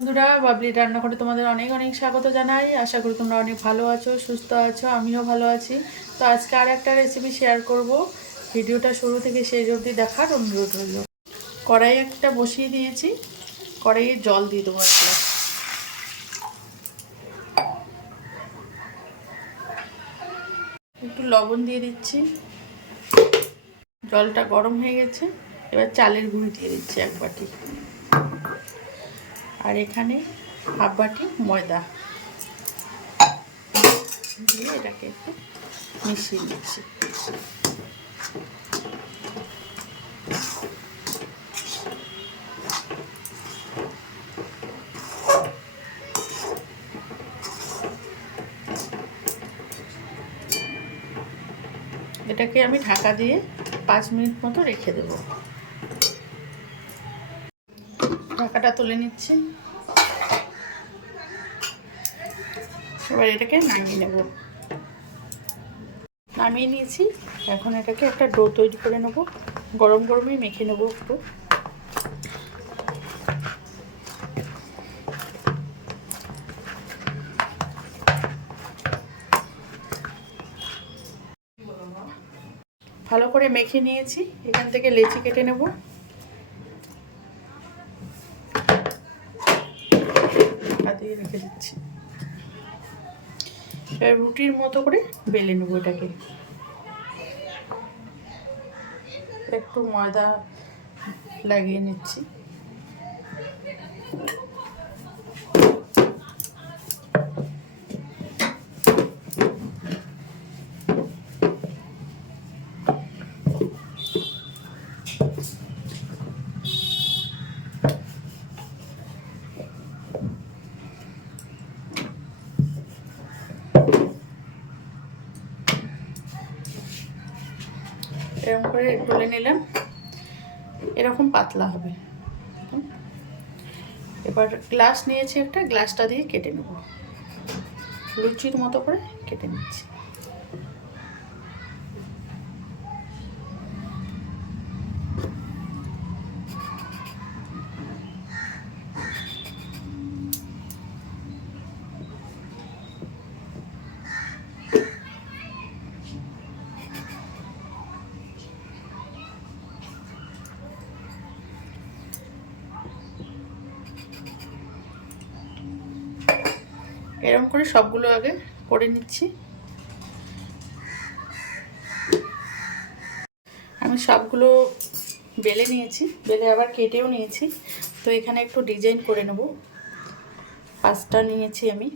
বন্ধুরা, বাবলি রান্নাঘরে তোমাদের অনেক অনেক স্বাগত জানাই। আশা করি তোমরা অনেক ভালো আছো, সুস্থ আছো, আমিও ভালো আছি। তো আজকে আর একটা রেসিপি শেয়ার করব। ভিডিওটা শুরু থেকে শেষ অবধি দেখার অনুরোধ রইল। কড়াই একটা বসিয়ে দিয়েছি। কড়াইয়ে জল দিয়ে দেবো একটা। একটু লবণ দিয়ে দিচ্ছি। জলটা গরম হয়ে গেছে। এবার চালের গুঁড়ি দিয়ে দিচ্ছি এক বাটি। আর এখানে হাফ বাটি ময়দা। দিয়ে এটাকে একটু মিশিয়ে দিচ্ছি এটাকে আমি ঢাকা দিয়ে পাঁচ মিনিট মতো রেখে দেবো। ঢাকাটা তুলে নিচ্ছি। এবার এটাকে নামিয়ে নেব। নামিয়ে নিয়েছি। এখন এটাকে একটা ডো তৈরি করে নেব। গরম গরমই মেখে নেব একটু। ভালো করে মেখে নিয়েছি। এখান থেকে লেচি কেটে নেব। দিয়ে রেখে দিচ্ছি। এবার রুটির মতো করে বেলে নেব এটাকে। একটু ময়দা লাগিয়ে নিচ্ছি এরকম করে তুলে নিলাম। এরকম পাতলা হবে। এবার গ্লাস নিয়েছি একটা, গ্লাসটা দিয়ে কেটে নেব। লুচির মতো করে কেটে নিচ্ছি। এরকম করে সবগুলো আগে করে নিচ্ছি। আমি সবগুলো বেলে নিয়েছি, বেলে আবার কেটেও নিয়েছি। তো এখানে একটু ডিজাইন করে নেব। পাঁচটা নিয়েছি আমি।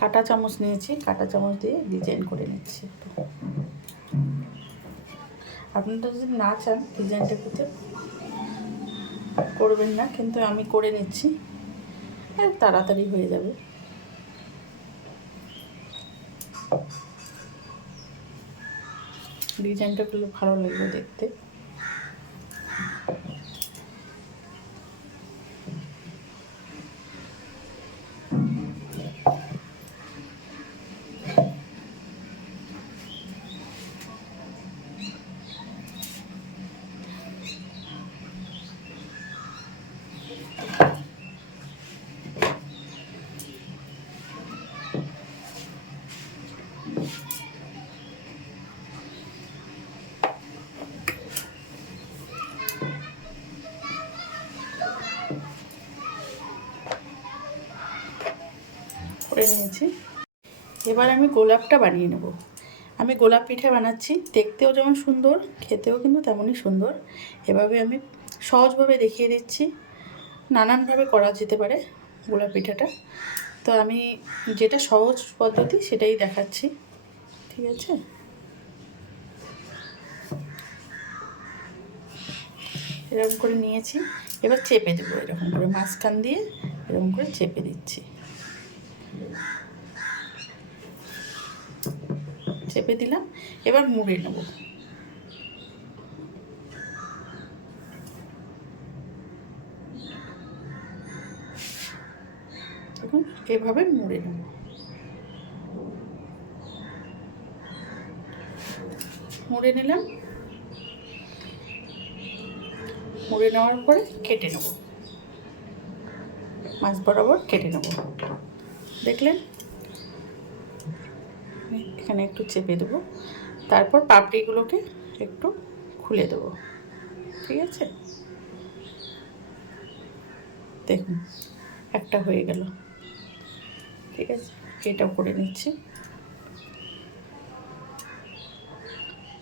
কাটা চামচ নিয়েছি, কাটা চামচ দিয়ে ডিজাইন করে নিচ্ছি। আপনারা যদি না চান, ডিজাইনটা করতে করবেন না, কিন্তু আমি করে নিচ্ছি। তাড়াতাড়ি হয়ে যাবে। ডিজাইনটা খুব ভালো লাগবে দেখতে। করে নিয়েছি। এবার আমি গোলাপটা বানিয়ে নেব। আমি গোলাপ পিঠে বানাচ্ছি। দেখতেও যেমন সুন্দর, খেতেও কিন্তু তেমনই সুন্দর। এভাবে আমি সহজভাবে দেখিয়ে দিচ্ছি। নানানভাবে করা যেতে পারে গোলাপ পিঠাটা। তো আমি যেটা সহজ পদ্ধতি সেটাই দেখাচ্ছি। ঠিক আছে? এরকম করে নিয়েছি। এবার চেপে দেবো এরকম করে, মাঝখান দিয়ে এরকম করে চেপে দিচ্ছি। চেপে দিলাম, এবার মুড়ে নেব। এভাবে মুড়ে নেব। মুড়ে নিলাম। মুড়ে নেওয়ার পরে কেটে নেব। মাছ বরাবর কেটে নেব। এখানে একটু চেপে দেবো। তারপর পাপড়িগুলোকে একটু খুলে দেবো। ঠিক আছে? দেখুন, একটা হয়ে গেল। ঠিক আছে? এটাও করে নিচ্ছি।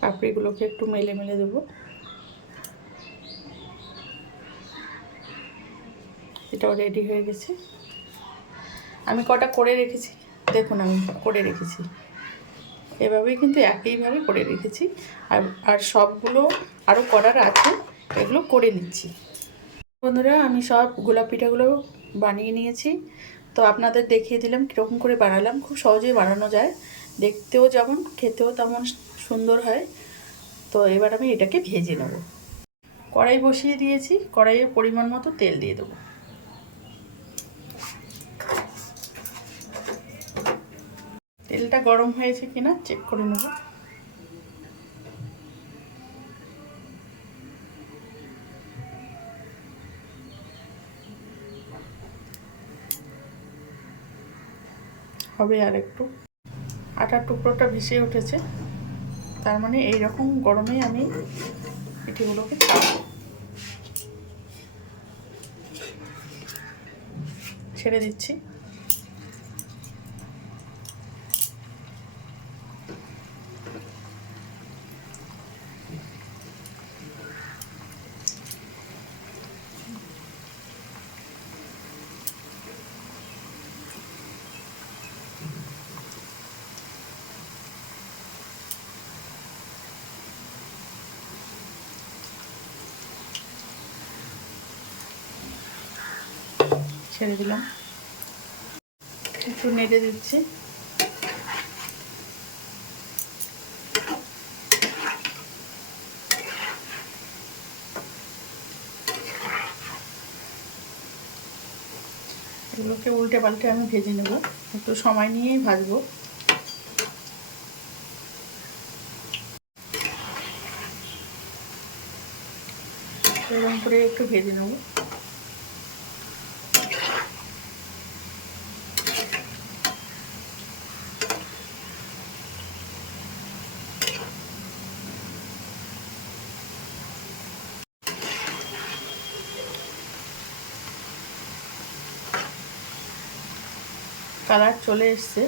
পাপড়িগুলোকে একটু মেলে মেলে দেবো। এটাও রেডি হয়ে গেছে। আমি কটা করে রেখেছি? দেখুন, আমি করে রেখেছি। এভাবেই কিন্তু একইভাবে করে রেখেছি। আর আর সবগুলো আরও করার আছে, এগুলো করে নিচ্ছি। বন্ধুরা, আমি সব গোলাপ পিঠাগুলো বানিয়ে নিয়েছি। তো আপনাদের দেখিয়ে দিলাম, কীরকম করে বানালাম। খুব সহজেই বানানো যায়। দেখতেও যেমন, খেতেও তেমন সুন্দর হয়। তো এবার আমি এটাকে ভেজে নেব। কড়াই বসিয়ে দিয়েছি। কড়াইয়ে পরিমাণ মতো তেল দিয়ে দেবো। তেলটা গরম হয়েছে কিনা চেক করে নেব। হবে আর একটু। আটার টুকরোটা ভেসে উঠেছে। তার মানে এই রকম গরমে আমি পিঠেগুলোকে ছেড়ে দিচ্ছি। ছেড়ে দিলাম। একটু নেড়ে দিচ্ছি। এগুলোকে উল্টে পাল্টে আমি ভেজে নেব। একটু সময় নিয়েই ভাজবো। এরকম করে একটু ভেজে নেব। কালার চলে এসছে।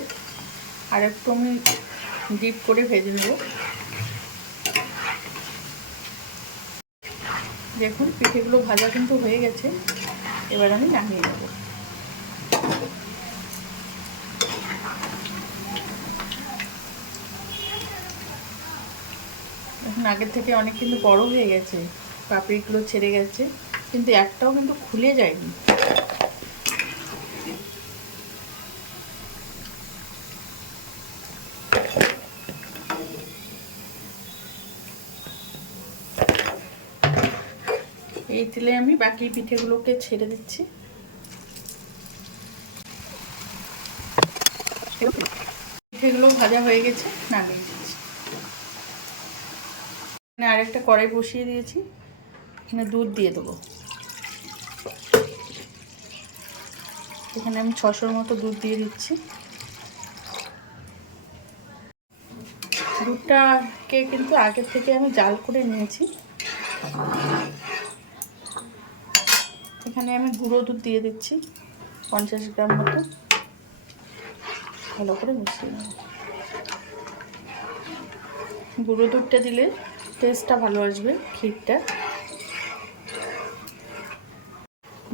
আর একটু আমি ডিপ করে ভেজে নেব। দেখুন, পিঠেগুলো ভাজা কিন্তু হয়ে গেছে। এবার আমি নামিয়ে নেব। এখন আগের থেকে অনেক কিন্তু বড় হয়ে গেছে। পাপড়িগুলো ছেড়ে গেছে। কিন্তু একটাও কিন্তু খুলে যায়নি। এই তেলে আমি বাকি পিঠেগুলোকে ছেড়ে দিচ্ছি। পিঠেগুলো ভাজা হয়ে গেছে, নামিয়ে দিচ্ছি আরেকটা কড়াই বসিয়ে দিয়েছি, এখানে দুধ দিয়ে দেবো। এখানে আমি ছশোর মতো দুধ দিয়ে দিচ্ছি। দুধটাকে কিন্তু আগের থেকে আমি জাল করে নিয়েছি। এখানে আমি গুঁড়ো দুধ দিয়ে দিচ্ছি, পঞ্চাশ গ্রাম মতো। ভালো করে মিশিয়ে নেব। গুঁড়ো দুধটা দিলে টেস্টটা ভালো আসবে ক্ষীরটা।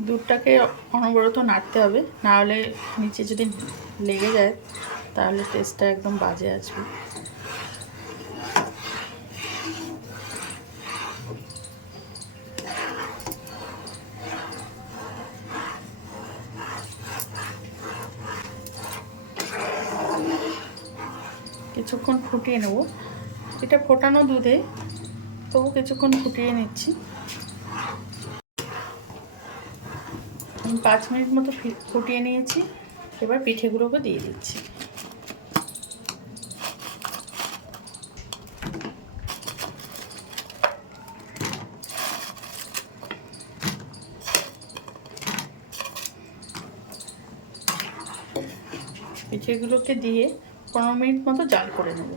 দুধটাকে অনবরত নাড়তে হবে, না হলে নিচে যদি লেগে যায়, তাহলে টেস্টটা একদম বাজে আসবে। কিছুক্ষণ ফুটিয়ে নেব। এটা ফোটানো দুধে, তবু কিছুক্ষণ ফুটিয়ে নিচ্ছি। পাঁচ মিনিট মতো ফুটিয়ে নিয়েছি। এবার পিঠেগুলোকে দিয়ে দিচ্ছি। পিঠেগুলোকে দিয়ে পনেরো মিনিট মতো জাল করে নেব।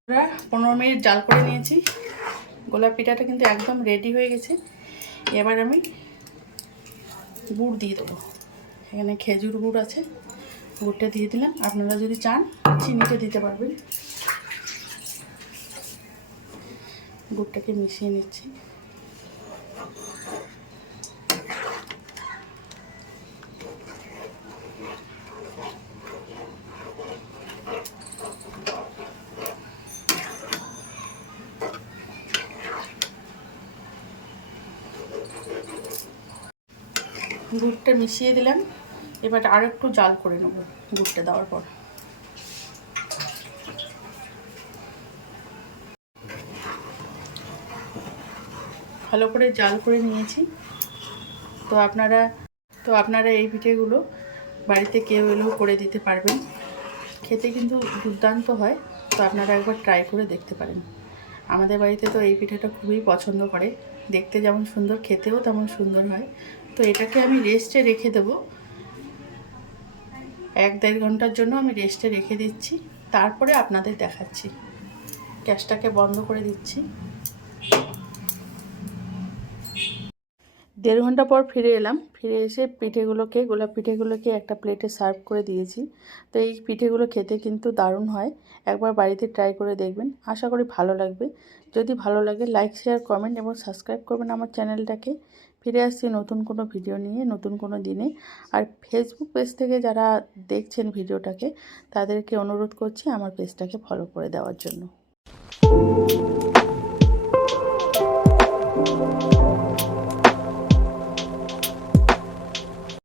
আমরা পনেরো মিনিট জাল করে নিয়েছি। গোলাপ পিঠাটা কিন্তু একদম রেডি হয়ে গেছে। এবার আমি গুড় দিয়ে দেবো। এখানে খেজুর গুড় আছে, গুড়টা দিয়ে দিলাম। আপনারা যদি চান, চিনিটা দিতে পারবেন। গুড়টাকে মিশিয়ে নিচ্ছি। গুড়টা মিশিয়ে দিলাম। এবার আর একটু জাল করে নেব গুড়টা দেওয়ার পর। ভালো করে জাল করে নিয়েছি। তো আপনারা তো আপনারা এই পিঠেগুলো বাড়িতে কেউ এলেও করে দিতে পারবেন। খেতে কিন্তু দুর্দান্ত হয়, তো আপনারা একবার ট্রাই করে দেখতে পারেন। আমাদের বাড়িতে তো এই পিঠাটা খুবই পছন্দ করে। দেখতে যেমন সুন্দর, খেতেও তেমন সুন্দর হয়। তো এটাকে আমি রেস্টে রেখে দেব। এক দেড় ঘণ্টার জন্য আমি রেস্টে রেখে দিচ্ছি। তারপরে আপনাদের দেখাচ্ছি। গ্যাসটাকে বন্ধ করে দিচ্ছি। দেড় ঘণ্টা পর ফিরে এলাম। ফিরে এসে পিঠেগুলোকে, গোলাপ পিঠেগুলোকে একটা প্লেটে সার্ভ করে দিয়েছি। তো এই পিঠেগুলো খেতে কিন্তু দারুণ হয়। একবার বাড়িতে ট্রাই করে দেখবেন। আশা করি ভালো লাগবে। যদি ভালো লাগে লাইক শেয়ার কমেন্ট এবং সাবস্ক্রাইব করবেন আমার চ্যানেলটাকে। ফিরে আসছি নতুন কোনো ভিডিও নিয়ে, নতুন কোনো দিনে। আর ফেসবুক পেজ থেকে যারা দেখছেন ভিডিওটাকে, তাদেরকে অনুরোধ করছি আমার পেজটাকে ফলো করে দেওয়ার জন্য।